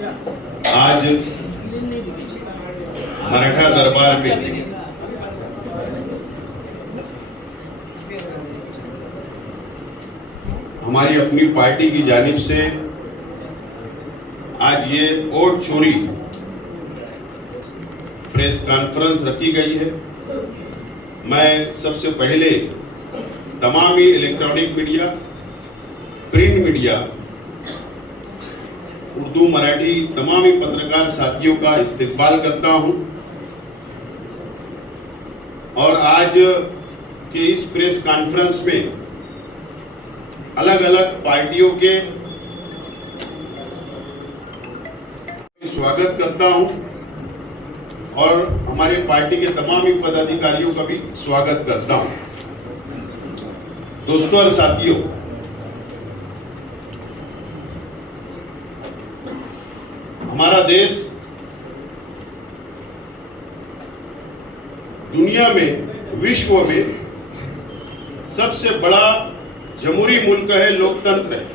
आज मराठा दरबार में हमारी अपनी पार्टी की जानिब से आज ये वोट चोरी प्रेस कॉन्फ्रेंस रखी गई है। मैं सबसे पहले तमाम ही electronic media, print media, Urdu, Marathi तमाम ही पत्रकार साथियों का इस्तकबाल करता हूं और आज के इस प्रेस कॉन्फ्रेंस में अलग अलग पार्टियों के स्वागत करता हूं और हमारे पार्टी के तमाम ही पदाधिकारियों का भी स्वागत करता हूं। दोस्तों और साथियों, हमारा देश दुनिया में, विश्व में सबसे बड़ा जमहूरी मुल्क है, लोकतंत्र है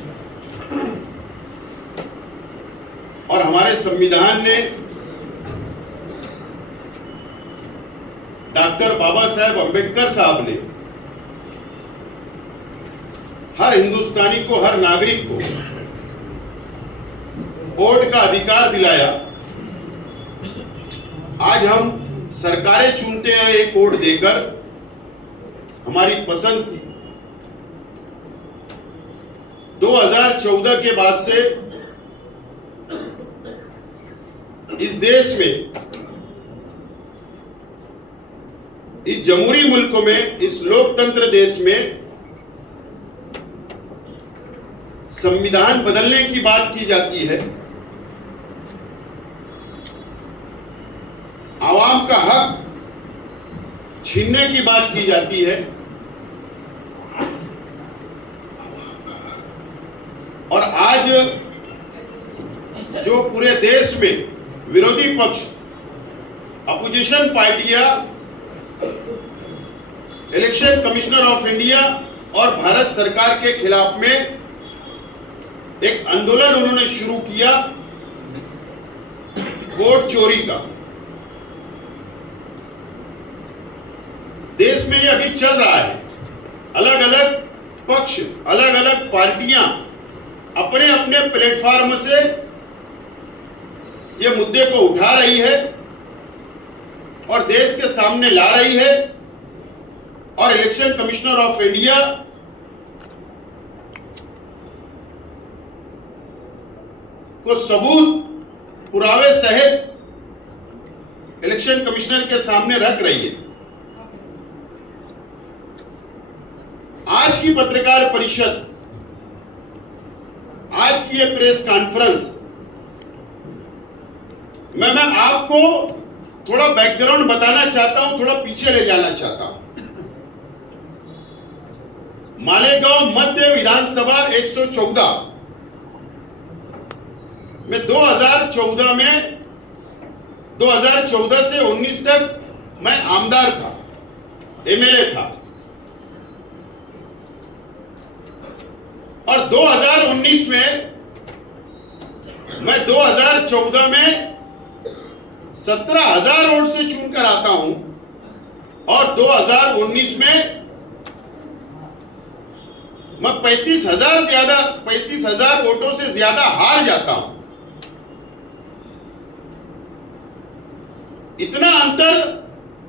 और हमारे संविधान ने डॉक्टर बाबा साहेब अम्बेडकर साहब ने हर हिंदुस्तानी को, हर नागरिक को वोट का अधिकार दिलाया। आज हम सरकारें चुनते हैं एक वोट देकर, हमारी पसंद की। 2014 के बाद से इस देश में, इस जमहूरी मुल्क में, इस लोकतंत्र देश में संविधान बदलने की बात की जाती है, आवाम का हक छीनने की बात की जाती है और आज जो पूरे देश में विरोधी पक्ष, अपोजिशन पार्टियां, इलेक्शन कमिश्नर ऑफ इंडिया और भारत सरकार के खिलाफ में एक आंदोलन उन्होंने शुरू किया वोट चोरी का। देश में ये अभी चल रहा है। अलग अलग पक्ष, अलग अलग पार्टियां अपने अपने प्लेटफॉर्म से ये मुद्दे को उठा रही है और देश के सामने ला रही है और इलेक्शन कमिश्नर ऑफ इंडिया को सबूत, पुरावे सहित इलेक्शन कमिश्नर के सामने रख रही है। आज की पत्रकार परिषद, आज की ये प्रेस कॉन्फ्रेंस मैं आपको थोड़ा बैकग्राउंड बताना चाहता हूं, थोड़ा पीछे ले जाना चाहता हूं। मालेगांव मध्य विधानसभा 114 में 2014 से 19 तक मैं आमदार था, एमएलए था और 2019 में मैं 2014 में 17,000 वोट से चुनकर आता हूं और 2019 में मैं 35,000 वोटों से ज्यादा हार जाता हूं। इतना अंतर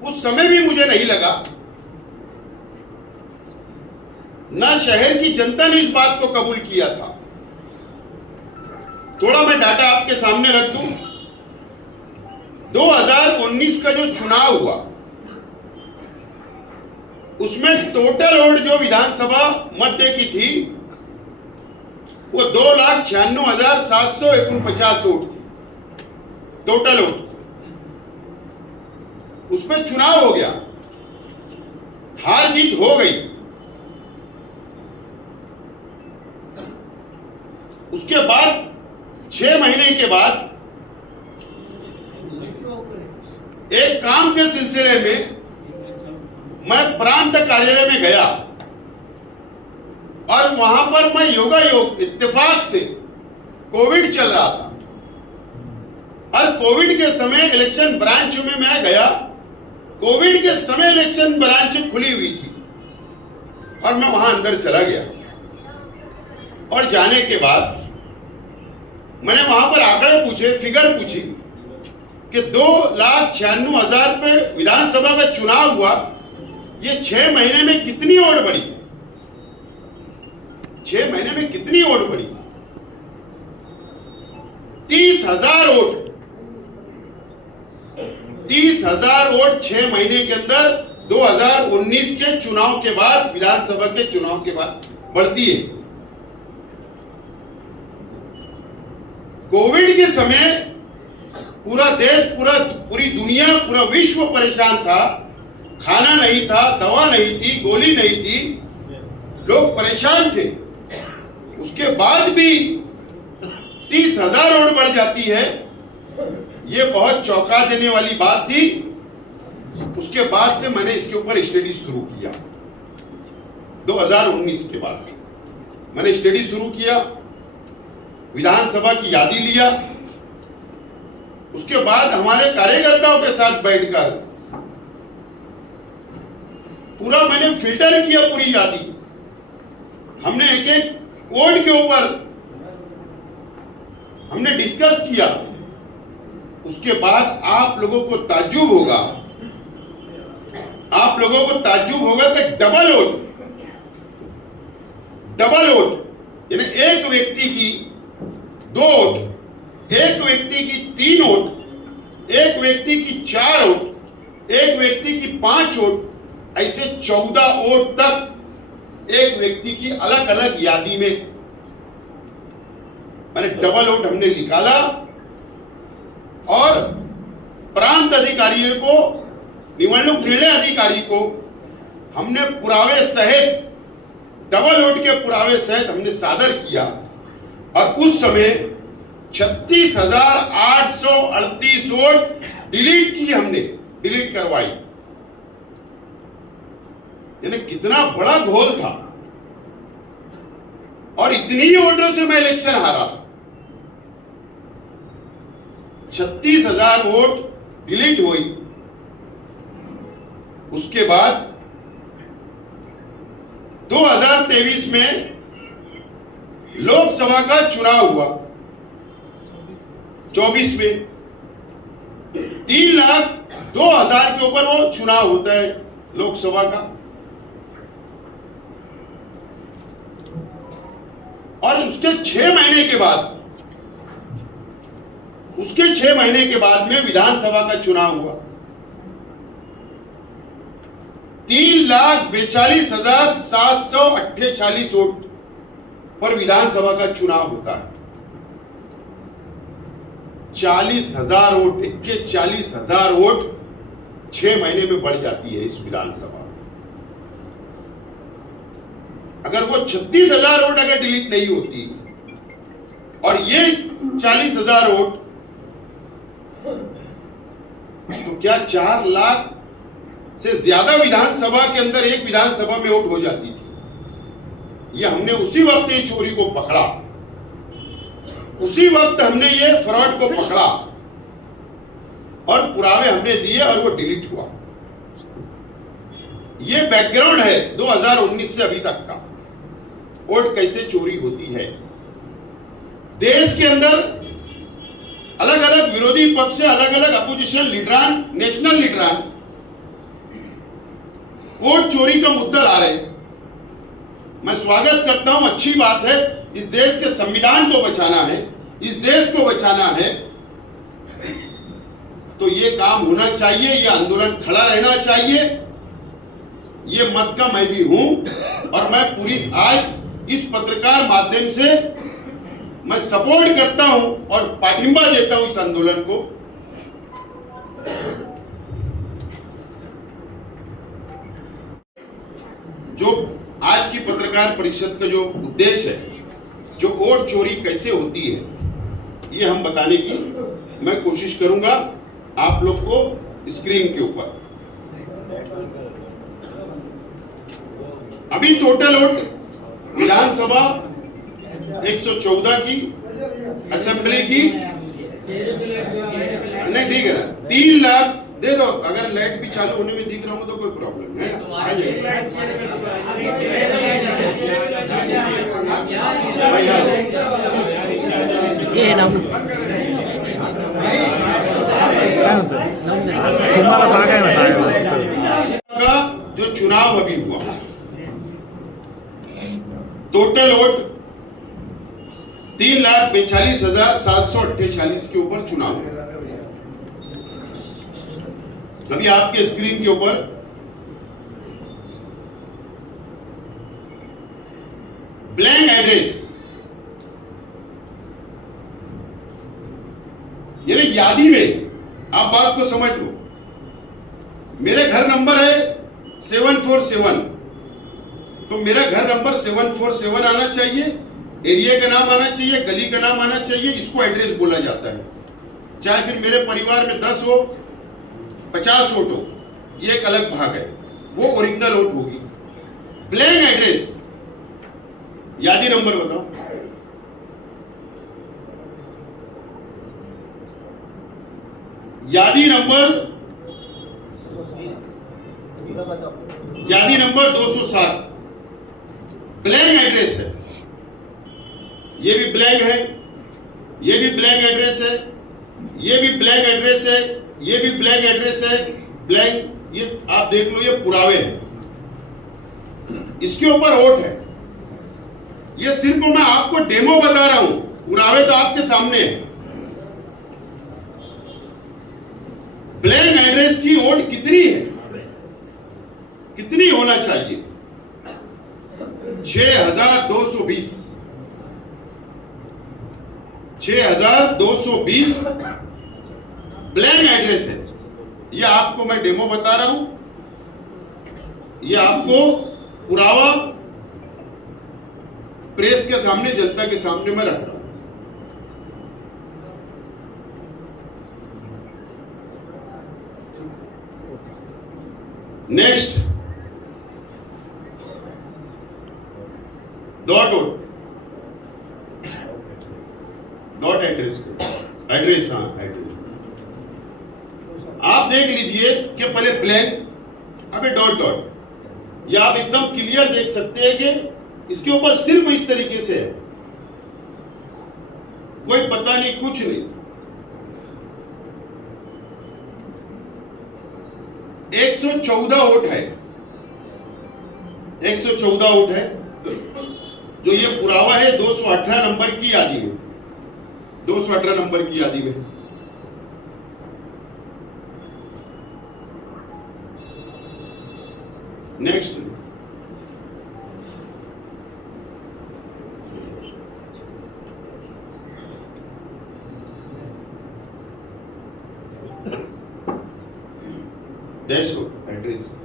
उस समय भी मुझे नहीं लगा। ना शहर की जनता ने इस बात को कबूल किया था। थोड़ा मैं डाटा आपके सामने रख दूं। 2019 का जो चुनाव हुआ उसमें टोटल वोट जो विधानसभा मध्य की थी वो 2,96,749 वोट थी टोटल वोट। उसमें चुनाव हो गया, हार जीत हो गई। उसके बाद 6 महीने के बाद एक काम के सिलसिले में मैं प्रांत कार्यालय में गया और वहां पर मैं योग इत्तेफाक से, कोविड चल रहा था, और कोविड के समय इलेक्शन ब्रांच में मैं गया, कोविड के समय इलेक्शन ब्रांच खुली हुई थी और मैं वहां अंदर चला गया और जाने के बाद मैंने वहां पर आंकड़े पूछे, फिगर पूछी कि 2,96,000 पे विधानसभा का चुनाव हुआ, ये 6 महीने में कितनी वोट बढ़ी, 6 महीने में कितनी वोट बढ़ी? 30,000 वोट, 30,000 वोट 6 महीने के अंदर 2019 के चुनाव के बाद, विधानसभा के चुनाव के बाद बढ़ती है। कोविड के समय पूरा देश, पूरी दुनिया, पूरा विश्व परेशान था, खाना नहीं था, दवा नहीं थी, गोली नहीं थी, लोग परेशान थे। उसके बाद भी 30,000 वोट बढ़ जाती है, ये बहुत चौंका देने वाली बात थी। उसके बाद से मैंने इसके ऊपर स्टडी शुरू किया, 2019 के बाद मैंने स्टडी शुरू किया, विधानसभा की यादी लिया, उसके बाद हमारे कार्यकर्ताओं के साथ बैठकर पूरा मैंने फिल्टर किया पूरी यादी। हमने एक एक कोड के ऊपर हमने डिस्कस किया। उसके बाद आप लोगों को ताज्जुब होगा, आप लोगों को ताज्जुब होगा कि डबल वोट यानी एक व्यक्ति की 2 वोट, एक व्यक्ति की 3 वोट, एक व्यक्ति की 4 वोट, एक व्यक्ति की 5 वोट, ऐसे 14 वोट तक एक व्यक्ति की अलग अलग यादी में मैंने डबल वोट हमने निकाला और प्रांत अधिकारियों को, निवडणूक निर्णय अधिकारी को हमने पुरावे सहित, डबल वोट के पुरावे सहित हमने सादर किया और उस समय 36,838 वोट डिलीट की, हमने डिलीट करवाई। यानी कितना बड़ा घोल था और इतनी ही वोटों से मैं इलेक्शन हारा। 36,000 वोट डिलीट हुई। उसके बाद 2023 में लोकसभा का चुनाव हुआ, 24 में 3,02,000 के ऊपर वो चुनाव होता है लोकसभा का। और उसके 6 महीने के बाद, उसके 6 महीने के बाद में विधानसभा का चुनाव हुआ। 3,42,748 वोट पर विधानसभा का चुनाव होता है। 40,000 वोट, 40,000 वोट 6 महीने में बढ़ जाती है इस विधानसभा। अगर वो 36,000 वोट अगर डिलीट नहीं होती और ये 40,000 वोट, तो क्या 4 लाख से ज्यादा विधानसभा के अंदर, एक विधानसभा में वोट हो जाती थी। ये हमने उसी वक्त ये चोरी को पकड़ा, उसी वक्त हमने ये फ्रॉड को पकड़ा और पुरावे हमने दिए और वो डिलीट हुआ। ये बैकग्राउंड है 2019 से अभी तक का, वोट कैसे चोरी होती है। देश के अंदर अलग अलग विरोधी पक्ष से, अलग अलग अपोजिशन लीडरान, नेशनल लीडरान वोट चोरी का मुद्दा ला रहे हैं। मैं स्वागत करता हूं, अच्छी बात है। इस देश के संविधान को बचाना है, इस देश को बचाना है, तो ये काम होना चाहिए, ये आंदोलन खड़ा रहना चाहिए। ये मत का मैं भी हूं और मैं पूरी आज इस पत्रकार माध्यम से मैं सपोर्ट करता हूं और पाठिंबा देता हूं इस आंदोलन को। जो आज की पत्रकार परिषद का जो उद्देश्य है, जो वोट चोरी कैसे होती है, ये हम बताने की मैं कोशिश करूंगा आप लोग को स्क्रीन के ऊपर। अभी टोटल वोट विधानसभा 114 की, असेंबली की नहीं ठीक है ना, 3 लाख दे दो। अगर लाइट भी चालू होने में दिख रहा हूँ तो कोई प्रॉब्लम है ना, आ जाएगा भाई। ये नाम तुम्हाला सांगाय ना साहेब का जो चुनाव अभी हुआ, टोटल वोट 3,42,748 के ऊपर चुनाव हुआ। अभी आपके स्क्रीन के ऊपर ब्लैंक एड्रेस, यानी यादी में आप बात को समझ लो। मेरे घर नंबर है 747, तो मेरा घर नंबर 747 आना चाहिए, एरिया का नाम आना चाहिए, गली का नाम आना चाहिए, इसको एड्रेस बोला जाता है। चाहे फिर मेरे परिवार में 10 हो 50 वोट हो, ये एक अलग भाग है, वो ओरिजिनल वोट होगी। ब्लैंक एड्रेस, यादी नंबर बताओ। यादी नंबर 207 ब्लैंक एड्रेस है। ये भी ब्लैंक है, ये भी ब्लैंक एड्रेस है, ये भी ब्लैंक एड्रेस है, ये भी ब्लैंक एड्रेस है, ब्लैंक। ये आप देख लो, ये पुरावे हैं, इसके ऊपर वोट है। ये सिर्फ मैं आपको डेमो बता रहा हूं, पुरावे तो आपके सामने है। ब्लैंक एड्रेस की वोट कितनी है, कितनी होना चाहिए? 6,220 6,220 ब्लैंक एड्रेस है। ये आपको मैं डेमो बता रहा हूं, ये आपको पुरावा प्रेस के सामने, जनता के सामने मैं रख रहा हूं। नेक्स्ट, डॉट एड्रेस, एड्रेस, हाँ एड्रेस। आप देख लीजिए कि पहले ब्लैंक, अबे डॉट डॉट। ये आप एकदम क्लियर देख सकते हैं कि इसके ऊपर सिर्फ इस तरीके से है, कोई पता नहीं, कुछ नहीं। 114 वोट है, 114 वोट है। जो ये पुरावा है 218 नंबर की यादी में, 218 नंबर की यादी में। Next, dashboard address.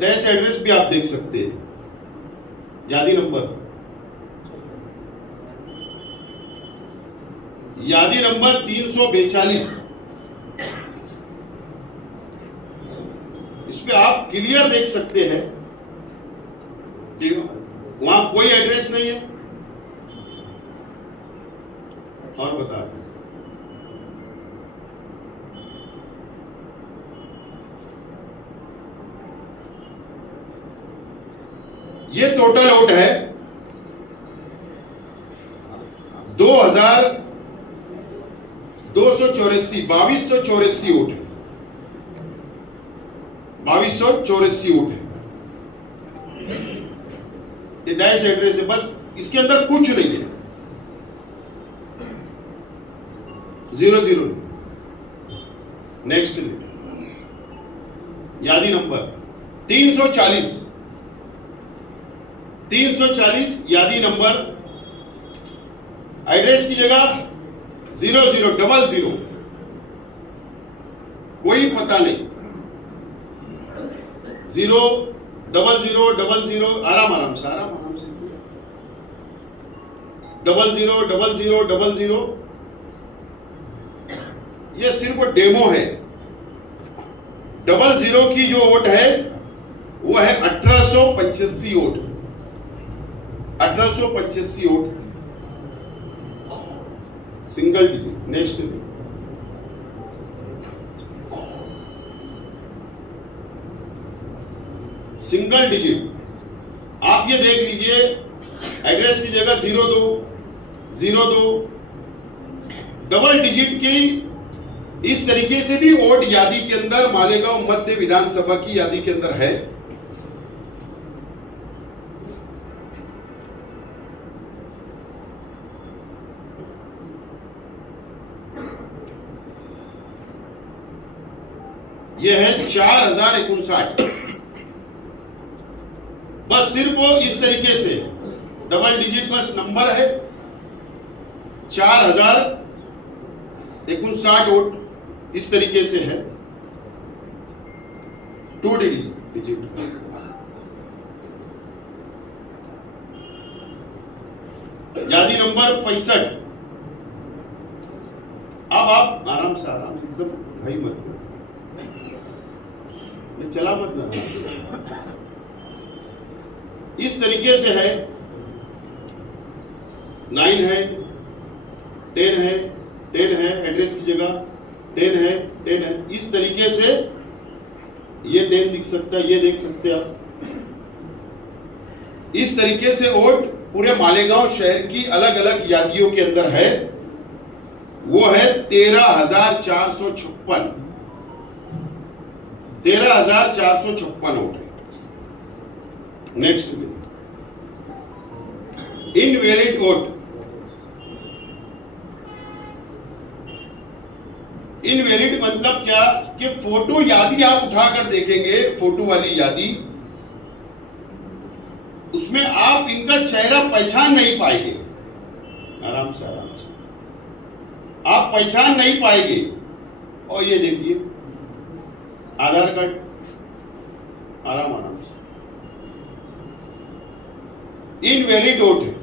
Dash address भी आप देख सकते हैं, यादी नंबर, यादी नंबर 342। इस पे आप क्लियर देख सकते हैं कि वहां कोई एड्रेस नहीं है। और बता रहे, ये टोटल वोट है 2,284, 2284 वोट है, 2284 वोट है। ये डैश एड्रेस है, बस इसके अंदर कुछ नहीं है, 00। नेक्स्ट, यादी नंबर 340, 340 यादी नंबर, एड्रेस की जगह 0000, कोई पता नहीं, 00000, आराम से 000000। ये सिर्फ डेमो है। 00 की जो वोट है वो है 1885 vote. 1885 vote single digit. Next single digit, आप ये देख लीजिए, एड्रेस की जगह 0202 डबल डिजिट की इस तरीके से भी वोट यादी के अंदर मालेगांव मध्य विधानसभा की यादी के अंदर है। यह है 4059। बस सिर्फ इस तरीके से डबल डिजिट बस नंबर है, 4059 वोट इस तरीके से है, 2 डिजिट। यादी नंबर 65। अब आप आराम से एकदम भाई मत चला मत ना, इस तरीके से है, 9 है, 10 है, 10 है, एड्रेस की जगह 10 है, 10 है, इस तरीके से ये 10 दिख सकता है, ये देख सकते हैं आप। इस तरीके से वोट पूरे मालेगांव शहर की अलग अलग यादियों के अंदर है, वो है 13,456। 13,456 वोट है। Next invalid vote. इनवैलिड मतलब क्या कि फोटो यादी आप उठाकर देखेंगे, फोटो वाली यादी, उसमें आप इनका चेहरा पहचान नहीं पाएंगे। आराम से आप पहचान नहीं पाएंगे। और ये देखिए आधार कार्ड, आराम से इनवैलिड वोट है,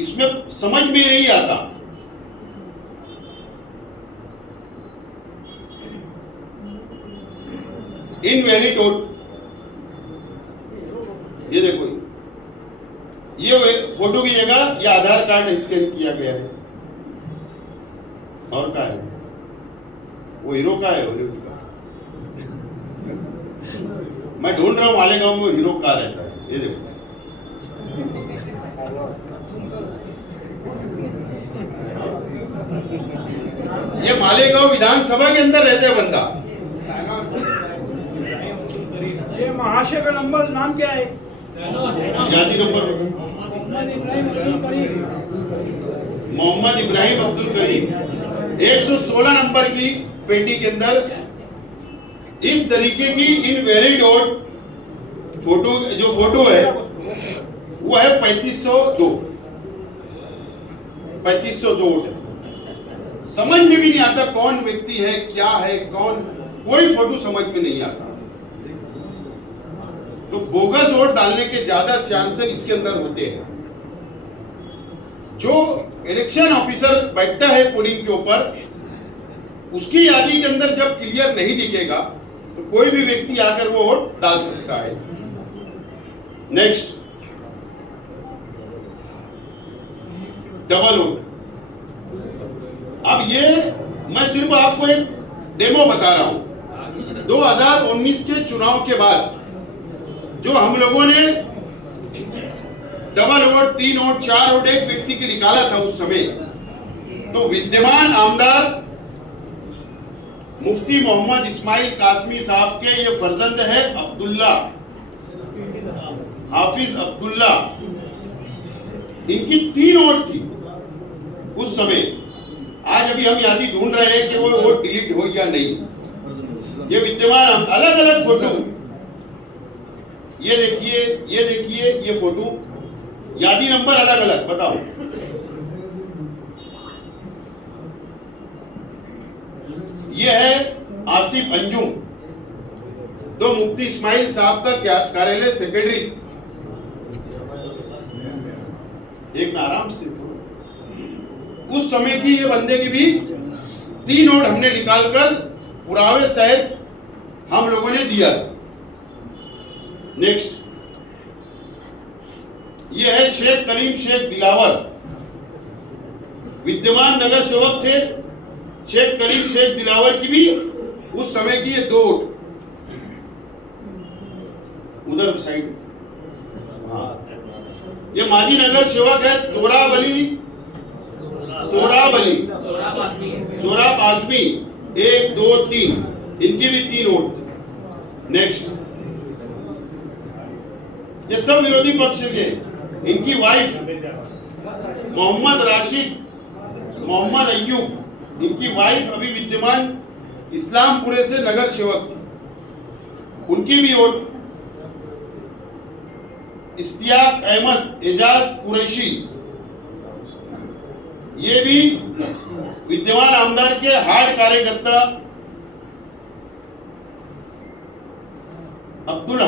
इसमें समझ में नहीं आता। इनवैलिड वोट, ये देखो, ये फोटो की जगह ये आधार कार्ड स्कैन किया गया है। और क्या है, वो हीरो का है, हॉलीवुड का। मैं ढूंढ रहा हूं मालेगांव में हीरो का रहता है, ये देखो। ये मालेगांव विधानसभा के अंदर रहते हैं बंदा। ये महाशय का नंबर नाम क्या है? यादी नंबर मोहम्मद इब्राहिम अब्दुल करीम। 116 नंबर की पेटी के अंदर इस तरीके की इनवैलिड वोट फोटो, जो फोटो है वो है 3502 वोट है। समझ में भी नहीं आता कौन व्यक्ति है, क्या है, कौन, कोई फोटो समझ में नहीं आता। तो बोगस वोट डालने के ज्यादा चांसेस इसके अंदर होते हैं। जो इलेक्शन ऑफिसर बैठता है पोलिंग के ऊपर, उसकी यादी के अंदर जब क्लियर नहीं दिखेगा तो कोई भी व्यक्ति आकर वो वोट डाल सकता है। Next double vote. अब ये मैं सिर्फ आपको एक डेमो बता रहा हूं। 2019 के चुनाव के बाद जो हम लोगों ने डबल वोट, 3 वोट, 4 वोट एक व्यक्ति के निकाला था उस समय, तो विद्यमान आमदार मुफ्ती मोहम्मद इस्माइल कासमी साहब के ये फर्जंद है अब्दुल्ला, हाफिज अब्दुल्ला, इनकी 3 वोट थी उस समय। आज अभी हम यादी ढूंढ रहे हैं कि वो वोट डिलीट हो या नहीं। ये विद्यमान अलग अलग फोटो, ये देखिए, ये देखिए, ये फोटो, यादी नंबर अलग अलग, बताओ। ये है आसिफ अंजुम, तो मुफ्ती इस्माइल साहब का कार्यालय सेक्रेटरी। एक आराम से, उस समय की ये बंदे की भी 3 वोट हमने निकालकर पुरावे सहित हम लोगों ने दिया था। नेक्स्ट ये है शेख करीम शेख दिलावर, विद्यमान नगर सेवक थे। शेख करीम शेख दिलावर की भी उस समय की ये 2 वोट उधर साइड। हाँ, ये माजी नगर सेवक है सोराब आजमी 1 2 3, इनकी भी 3 वोट। नेक्स्ट, ये सब विरोधी पक्ष के। इनकी वाइफ मोहम्मद राशिद मोहम्मद अय्यूब, इनकी वाइफ अभी विद्यमान इस्लामपुरे से नगर सेवक थी, उनकी भी वोट। इस्तियाक अहमद एजाज कुरैशी, ये भी विद्यमान आमदार के हार्ड कार्यकर्ता। अब्दुल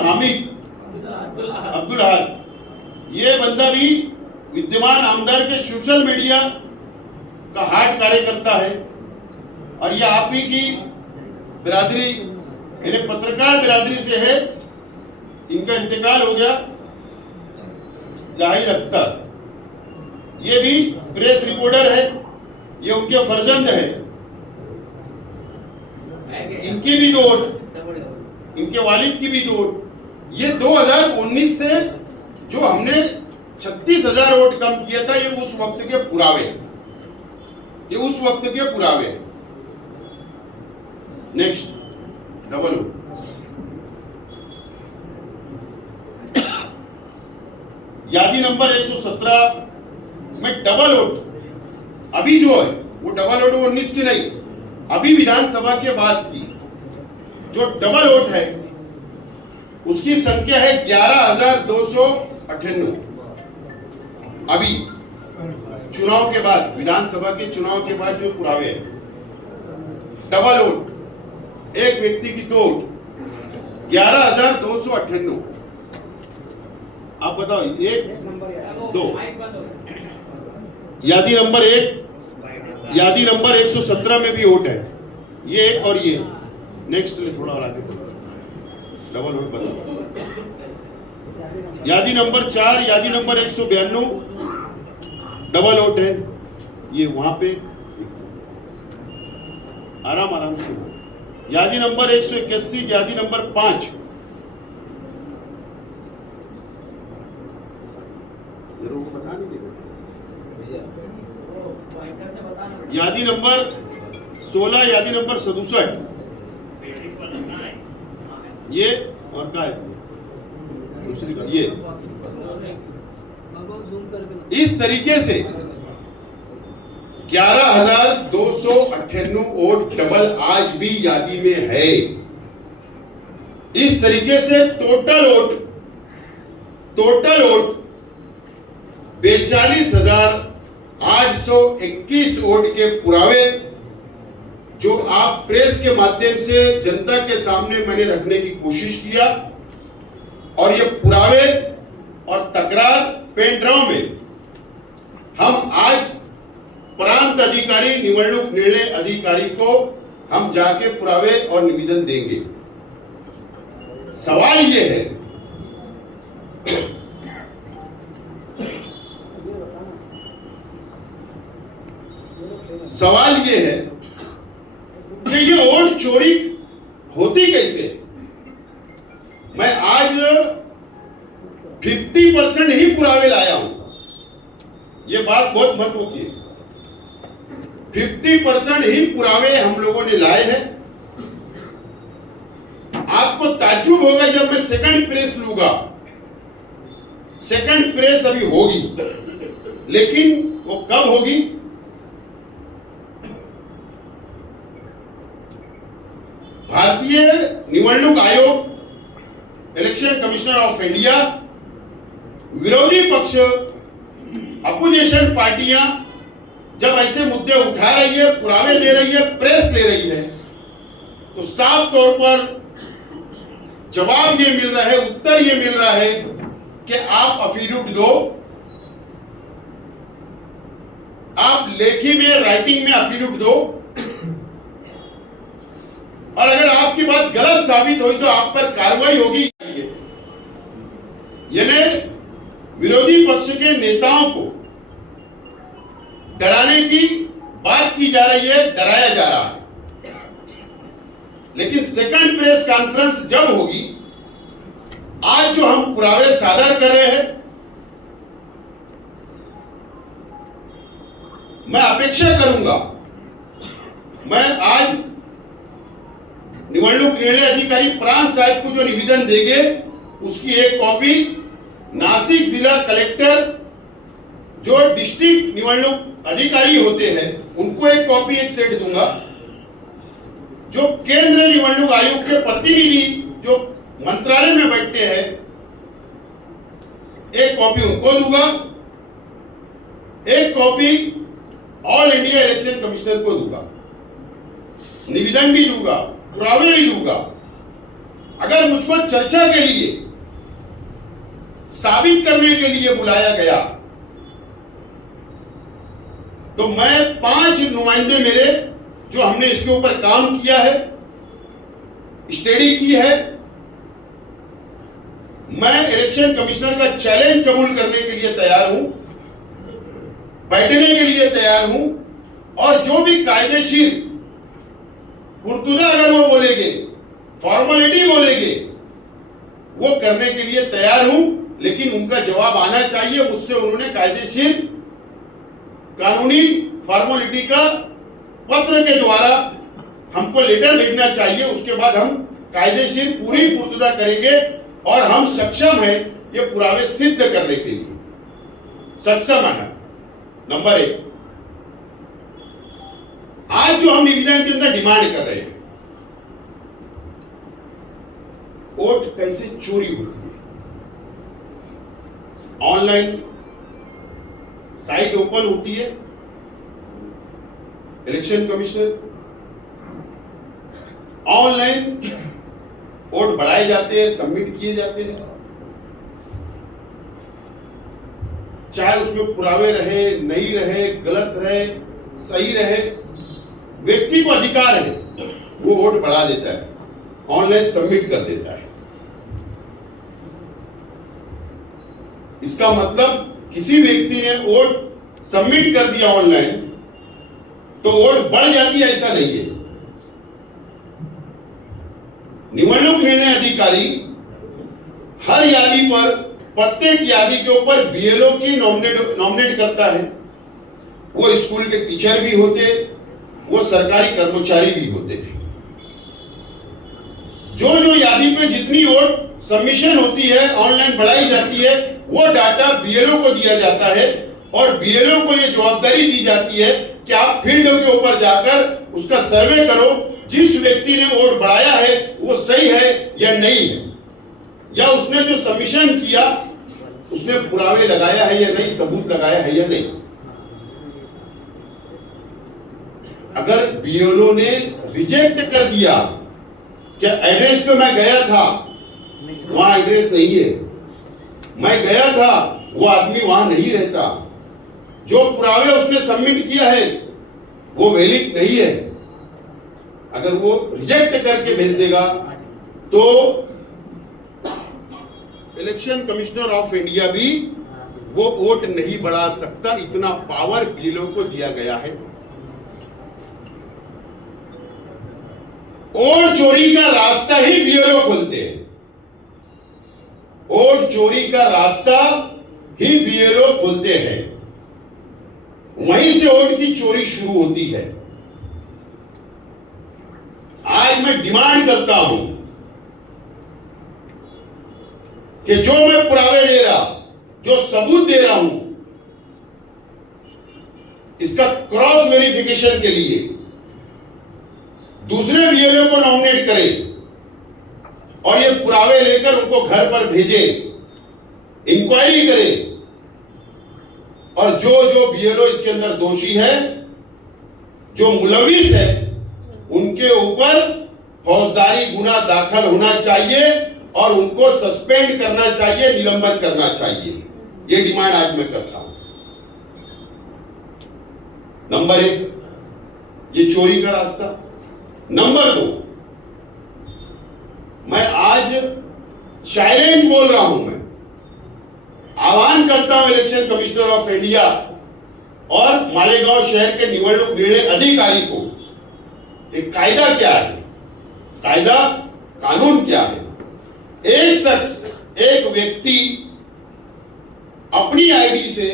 हाद, ये बंदा भी विद्यमान आमदार के सोशल मीडिया का हार्ड कार्यकर्ता है। और ये आप ही की बिरादरी, मेरे पत्रकार बिरादरी से है, इनका इंतकाल हो गया, जाहिद अख्तर, ये भी प्रेस रिपोर्टर है, ये उनके फर्जंद है। इनकी भी 2 वोट, इनके वालिद की भी 2 वोट। ये 2019 से जो हमने 36,000 वोट कम किया था, ये उस वक्त के पुरावे हैं, ये उस वक्त के पुरावे हैं। Next, double vote. यादी नंबर 117 में डबल वोट अभी जो है वो डबल वोट 19 की नहीं, अभी विधानसभा के बाद की जो डबल वोट है उसकी संख्या है 11,298। अभी चुनाव के बाद, विधानसभा के चुनाव के बाद जो पुरावे हैं, डबल वोट, एक व्यक्ति की 2 वोट, 11,298। आप बताओ, 1 2, यादी नंबर 1, यादी नंबर 117 में भी वोट है, ये एक और ये। नेक्स्ट ले, थोड़ा और आगे डबल वोट बताओ। यादी नंबर 4, यादी नंबर 192 डबल वोट है, ये वहां पे आराम से। यादी नंबर 181, यादी नंबर 5, यादी नंबर 16, यादी नंबर 67, ये और क्या है दूसरी का, ये इस तरीके से 11,298 वोट डबल आज भी यादी में है। इस तरीके से टोटल वोट 42,821 वोट के पुरावे जो आप प्रेस के माध्यम से जनता के सामने मैंने रखने की कोशिश किया, और ये पुरावे और तकरार पेन ड्राव में हम आज प्रांत अधिकारी, निवडणूक निर्णय अधिकारी को हम जाके पुरावे और निवेदन देंगे। सवाल ये है कि ये वोट चोरी होती कैसे। मैं आज 50% ही पुरावे लाया हूं, ये बात बहुत महत्व की है। 50% ही पुरावे हम लोगों ने लाए हैं। आपको ताज्जुब होगा जब मैं सेकंड प्रेस लूंगा, सेकंड प्रेस अभी होगी, लेकिन वो कब होगी? भारतीय निवडणूक आयोग, इलेक्शन कमिश्नर ऑफ इंडिया, विरोधी पक्ष, अपोजिशन पार्टियां जब ऐसे मुद्दे उठा रही है, पुरावे दे रही है, प्रेस ले रही है, तो साफ तौर पर जवाब ये मिल रहा है, उत्तर ये मिल रहा है कि आप अफिडेविट दो, आप लेखी में, राइटिंग में अफिडेविट दो, और अगर आपकी बात गलत साबित हुई तो आप पर कार्रवाई होगी। यानी विरोधी पक्ष के नेताओं को डराने की बात की जा रही है, डराया जा रहा है। लेकिन सेकंड प्रेस कॉन्फ्रेंस जब होगी, आज जो हम पुरावे सादर कर रहे हैं, मैं अपेक्षा करूंगा, मैं आज निवडणूक निर्णय अधिकारी प्रांत साहब को जो निवेदन देंगे उसकी एक कॉपी नासिक जिला कलेक्टर जो डिस्ट्रिक्ट निवडणूक अधिकारी होते हैं उनको एक कॉपी, एक सेट दूंगा। जो केंद्र निवडणूक आयोग के प्रतिनिधि जो मंत्रालय में बैठते हैं, एक कॉपी उनको दूंगा, एक copy all India election commissioner को दूंगा। निवेदन भी दूंगा, पुरावे भी दूंगा। अगर मुझको चर्चा के लिए, साबित करने के लिए बुलाया गया तो मैं 5 नुमाइंदे मेरे जो हमने इसके ऊपर काम किया है, स्टडी की है, मैं इलेक्शन कमिश्नर का चैलेंज कबूल करने के लिए तैयार हूं, बैठने के लिए तैयार हूं, और जो भी कायदेशीर पुर्तुदा अगर वो बोलेंगे, फॉर्मेलिटी बोलेंगे, वो करने के लिए तैयार हूं। लेकिन उनका जवाब आना चाहिए, मुझसे उन्होंने कायदेशीर कानूनी फॉर्मेलिटी का पत्र के द्वारा हमको लेटर भेजना चाहिए। उसके बाद हम कायदेशीर पूरी पुर्तुदा करेंगे और हम सक्षम हैं ये पुरावे सिद्ध करने के लिए सक्षम है। नंबर 1, आज जो हम निवेदन के अंदर डिमांड कर रहे हैं, वोट कैसे चोरी होती है। ऑनलाइन साइट ओपन होती है, इलेक्शन कमिश्नर ऑनलाइन वोट बढ़ाए जाते हैं, सबमिट किए जाते हैं, चाहे उसमें पुरावे रहे, नहीं रहे, गलत रहे, सही रहे, व्यक्ति को अधिकार है, वो वोट बढ़ा देता है, ऑनलाइन सबमिट कर देता है। इसका मतलब किसी व्यक्ति ने वोट सबमिट कर दिया ऑनलाइन तो वोट बढ़ जाती है, ऐसा नहीं है। निवडणूक निर्णय अधिकारी हर यादी पर, प्रत्येक यादी के ऊपर बीएलओ की नॉमिनेट करता है। वो स्कूल के टीचर भी होते, वो सरकारी कर्मचारी भी होते हैं। जो जो यादी पे जितनी वोट सबमिशन होती है, ऑनलाइन बढ़ाई जाती है, वो डाटा बीएलओ को दिया जाता है और बीएलओ को ये जवाबदारी दी जाती है कि आप फील्ड के ऊपर जाकर उसका सर्वे करो, जिस व्यक्ति ने वोट बढ़ाया है वो सही है या नहीं है, या उसने जो सबमिशन किया उसने पुरावे लगाया है या नहीं, सबूत लगाया है या नहीं। अगर बीएलओ ने रिजेक्ट कर दिया कि एड्रेस पे मैं गया था, वहां एड्रेस नहीं है, मैं गया था, वो आदमी वहां नहीं रहता, जो पुरावे उसने सबमिट किया है वो वैलिड नहीं है, अगर वो रिजेक्ट करके भेज देगा तो इलेक्शन कमिश्नर ऑफ इंडिया भी वो वोट नहीं बढ़ा सकता। इतना पावर बीएलओ को दिया गया है। वोट चोरी का रास्ता ही बीएलओ खोलते हैं, वोट चोरी का रास्ता ही बीएलओ खोलते हैं, वहीं से वोट की चोरी शुरू होती है। आज मैं डिमांड करता हूं कि जो मैं पुरावे दे रहा, जो सबूत दे रहा हूं, इसका क्रॉस वेरिफिकेशन के लिए दूसरे बीएलओ को नॉमिनेट करें और ये पुरावे लेकर उनको घर पर भेजे, इंक्वायरी करें, और जो जो बीएलओ इसके अंदर दोषी है, जो मुलविस है, उनके ऊपर फौजदारी गुना दाखिल होना चाहिए और उनको सस्पेंड करना चाहिए, निलंबन करना चाहिए। ये डिमांड आज मैं करता हूं। नंबर 1 ये चोरी का रास्ता। नंबर 2 मैं आज चैलेंज बोल रहा हूं, मैं आह्वान करता हूं इलेक्शन कमिश्नर ऑफ इंडिया और मालेगांव शहर के निवडणूक निर्णय अधिकारी को, एक कायदा क्या है, कायदा कानून क्या है। एक शख्स, एक व्यक्ति अपनी आईडी से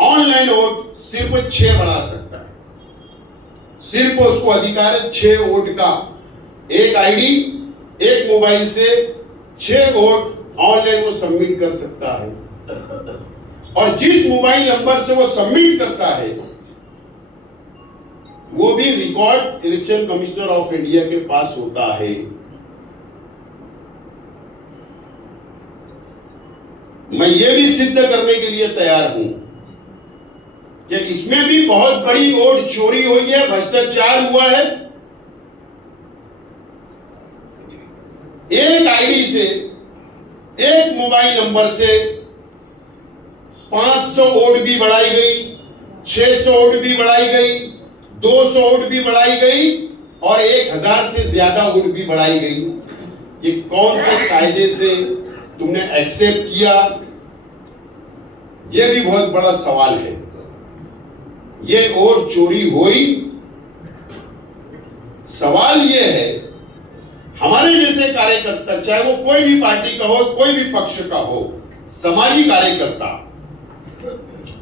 ऑनलाइन वोट सिर्फ 6 बढ़ा सकता है। सिर्फ उसको अधिकार है 6 वोट का। एक आईडी, एक मोबाइल से 6 वोट ऑनलाइन वो सबमिट कर सकता है, और जिस मोबाइल नंबर से वो सबमिट करता है वो भी record election commissioner of India के पास होता है। मैं ये भी सिद्ध करने के लिए तैयार हूं कि इसमें भी बहुत बड़ी वोट चोरी हुई है, भ्रष्टाचार हुआ है। एक आईडी से, एक मोबाइल नंबर से 500 वोट भी बढ़ाई गई, 600 वोट भी बढ़ाई गई, 200 वोट भी बढ़ाई गई और 1000 से ज्यादा वोट भी बढ़ाई गई। ये कौन से कायदे से तुमने एक्सेप्ट किया? यह भी बहुत बड़ा सवाल है। ये और चोरी हुई। सवाल यह है, हमारे जैसे कार्यकर्ता, चाहे वो कोई भी पार्टी का हो, कोई भी पक्ष का हो, समाजी कार्यकर्ता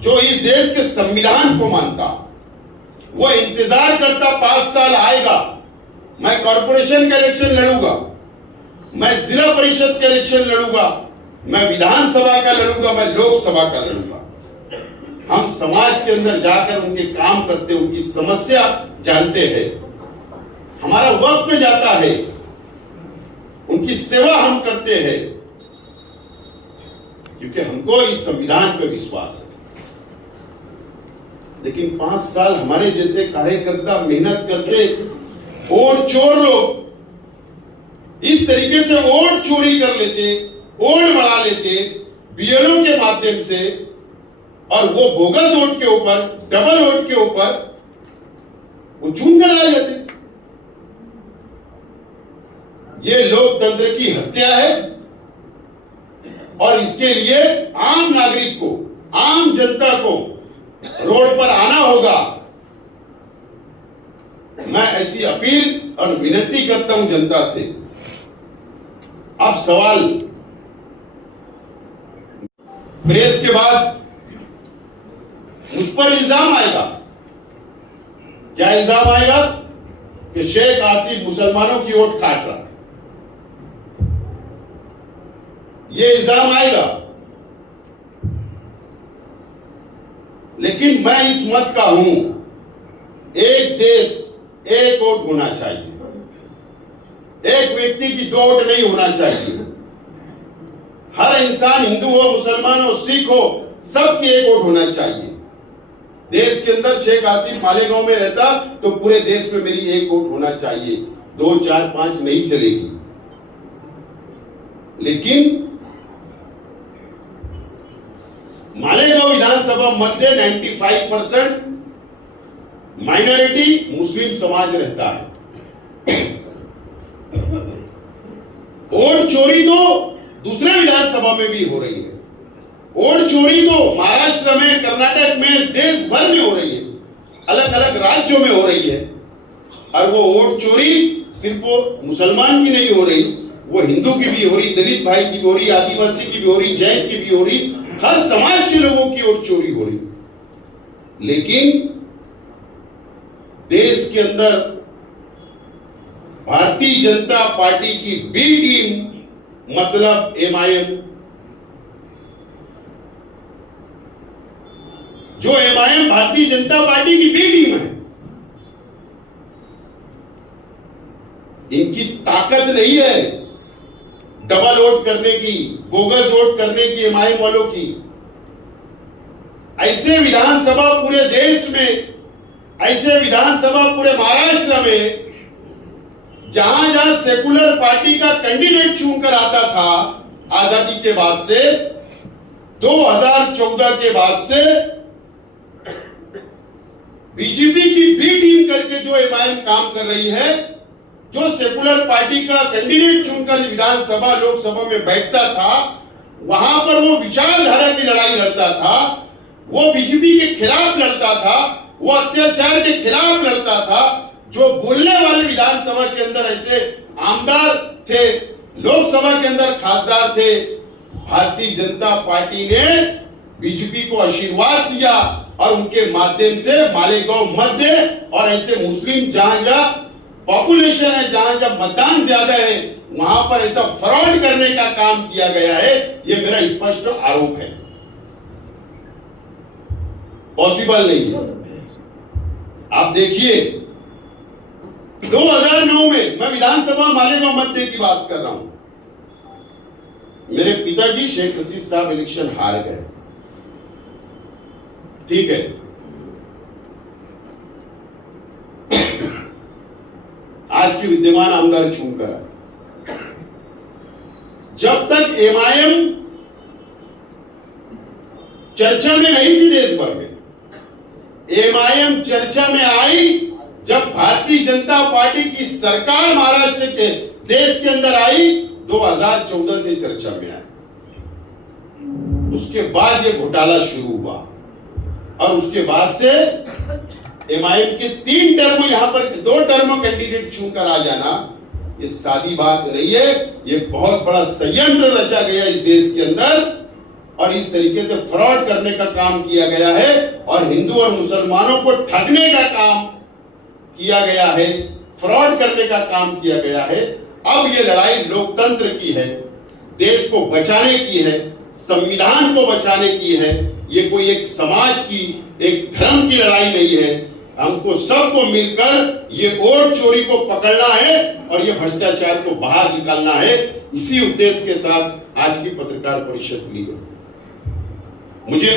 जो इस देश के संविधान को मानता, वो इंतजार करता 5 साल आएगा, मैं कॉर्पोरेशन का इलेक्शन लड़ूंगा, मैं जिला परिषद का इलेक्शन लड़ूंगा, मैं विधानसभा का लड़ूंगा, मैं लोकसभा का लड़ूंगा। हम समाज के अंदर जाकर उनके काम करते, उनकी समस्या जानते हैं, हमारा वक्त जाता है, उनकी सेवा हम करते हैं, क्योंकि हमको इस संविधान पर विश्वास है। लेकिन 5 साल हमारे जैसे कार्यकर्ता मेहनत करते, वोट चोर लोग इस तरीके से वोट चोरी कर लेते, वोट बढ़ा लेते बीएलओ के माध्यम से, और वो बोगस वोट के ऊपर, डबल वोट के ऊपर वो चुन कर ला जाते। ये लोकतंत्र की हत्या है, और इसके लिए आम नागरिक को, आम जनता को रोड पर आना होगा। मैं ऐसी अपील और विनती करता हूं जनता से। अब सवाल, प्रेस के बाद मुझ पर इल्जाम आएगा। क्या इल्जाम आएगा? कि शेख आसिफ मुसलमानों की वोट काट रहा है। ये इल्जाम आएगा। लेकिन मैं इस मत का हूं, एक देश एक वोट होना चाहिए, एक व्यक्ति की 2 वोट नहीं होना चाहिए। हर इंसान, हिंदू हो, मुसलमान हो, सिख हो, सबकी एक वोट होना चाहिए। देश के अंदर शेख आसिफ मालेगांव में रहता तो पूरे देश में मेरी एक वोट होना चाहिए, 2, 4, 5 नहीं चलेगी। लेकिन मालेगांव विधानसभा मध्य 95% माइनॉरिटी मुस्लिम समाज रहता है। वोट चोरी तो दूसरे विधानसभा में भी हो रही है। वोट चोरी तो महाराष्ट्र में, कर्नाटक में, देश भर में हो रही है, अलग अलग राज्यों में हो रही है। और वो वोट चोरी सिर्फ वो मुसलमान की नहीं हो रही, वो हिंदू की भी हो रही, दलित भाई की भी हो रही, आदिवासी की भी हो रही, जैन की भी हो रही, हर समाज के लोगों की वोट चोरी हो रही। लेकिन देश के अंदर भारतीय जनता पार्टी की बी टीम, मतलब एमआईएम, जो एमआईएम भारतीय जनता पार्टी की बी टीम है, इनकी ताकत नहीं है डबल वोट करने की, बोगस वोट करने की एमआईएम वालों की। ऐसे विधानसभा पूरे देश में, ऐसे विधानसभा पूरे महाराष्ट्र में, जहां जहां सेकुलर पार्टी का कैंडिडेट चुनकर आता था आजादी के बाद से, 2014 के बाद से बीजेपी की बी टीम करके जो एमआईएम काम कर रही है, जो सेकुलर पार्टी का कैंडिडेट चुनकर विधानसभा लोकसभा में बैठता था, वहां पर वो विचारधारा की लड़ाई लड़ता था, वो बीजेपी के खिलाफ लड़ता था, वो अत्याचार के खिलाफ लड़ता था। जो बोलने वाले विधानसभा के अंदर ऐसे आमदार थे, लोकसभा के अंदर खासदार थे, भारतीय जनता पार्टी ने बीजेपी को आशीर्वाद दिया और उनके माध्यम से मालेगांव मध्य और ऐसे मुस्लिम जहां जहां पॉपुलेशन है, जहां जहां मतदान ज्यादा है, वहां पर ऐसा फ्रॉड करने का काम किया गया है। ये मेरा स्पष्ट आरोप है, पॉसिबल नहीं है। आप देखिए 2009 में मैं विधानसभा मालेगांव मध्य की बात कर रहा हूं, मेरे पिताजी शेख रशीद साहब इलेक्शन हार गए, ठीक है। आज की विद्यमान आमदार चुनकर आए। जब तक एमआईएम चर्चा में नहीं थी देश भर में, एमआईएम चर्चा में आई जब भारतीय जनता पार्टी की सरकार महाराष्ट्र के देश के अंदर आई, 2014 से चर्चा में आई। उसके बाद ये घोटाला शुरू हुआ और उसके बाद से एमआईएम के 3 टर्म यहां पर 2 टर्म कैंडिडेट चुनकर आ जाना, ये सादी बात नहीं है। ये बहुत बड़ा षड्यंत्र रचा गया इस देश के अंदर और इस तरीके से फ्रॉड करने का काम किया गया है और हिंदू और मुसलमानों को ठगने का काम किया गया है, फ्रॉड करने का काम किया गया है। अब ये लड़ाई लोकतंत्र की है, देश को बचाने की है, संविधान को बचाने की है। ये कोई एक समाज की, एक धर्म की लड़ाई नहीं है। हमको सबको मिलकर ये वोट चोरी को पकड़ना है और ये भ्रष्टाचार को बाहर निकालना है। इसी उद्देश्य के साथ आज की पत्रकार परिषद ली गई। मुझे